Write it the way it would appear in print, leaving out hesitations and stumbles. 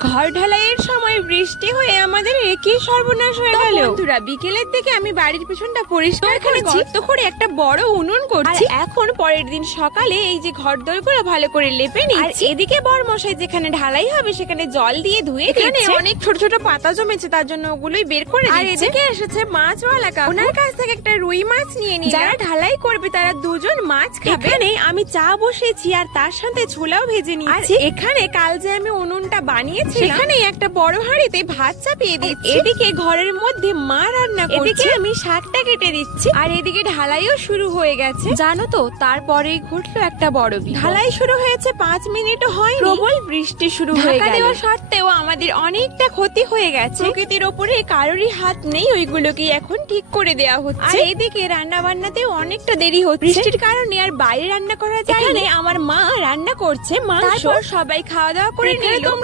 ঘর ঢালাইয়ের সময় বৃষ্টি হয়ে আমাদের একই সর্বনাশ হয়ে গেল। বন্ধুরা, বিকেলের দিকে আমি বাড়ির পেছনটা পরিষ্কার করেছি, গর্ত করে একটা বড় উনুন করছি। এখন পরের দিন সকালে এই যে ঘরদোরগুলো ভালো করে লেপে নিচ্ছি। এদিকে বরমশাই যেখানে ঢালাই হবে সেখানে জল দিয়ে ধুয়ে দিচ্ছে। অনেক ছোট ছোট পাতা জমেছে, তার জন্য ওগুলোই বের করে দিচ্ছে। আর এদিকে এসেছে মাছওয়ালা কাকু, ওনার কাছ থেকে একটা রুই মাছ নিয়ে নিলাম। যারা ঢালাই করবে তারা দুজন মাছ খাবে। এখানে আমি চা বসিয়েছি আর তার সাথে ছোলাও ভেজে নিচ্ছি। এখানে কাল যে আমি উনুনটা বানিয়েছি সেখানে একটা বড় হাঁড়িতে ভাত চাপিয়ে দিচ্ছি। এদিকে ঘরের মধ্যে মা রান্না করছে, এদিকে আমি শাকটা কেটে দিচ্ছি। আর এদিকে ঢালাইও শুরু হয়ে গেছে। জানো তো, তারপরেই ঘটলো একটা বড় বিপদ। ঢালাই শুরু হয়েছে 5 মিনিটও হয়নি, প্রবল বৃষ্টি শুরু হয়ে গেল। ঢাকা দেওয়া সত্ত্বেও আমাদের অনেকটা ক্ষতি হয়ে গেছে। প্রকৃতির ওপরে কারোরই হাত নেই, ওইগুলোকে এখন ঠিক করে দেওয়া হচ্ছে। আর এদিকে রান্না বান্নাতেও অনেকটা দেরি হচ্ছে বৃষ্টির কারণে, আর বাইরে রান্না করা যায় না। আমার মা রান্না করছে, মা সবাই খাওয়া দাওয়া করে নিল। তোমরা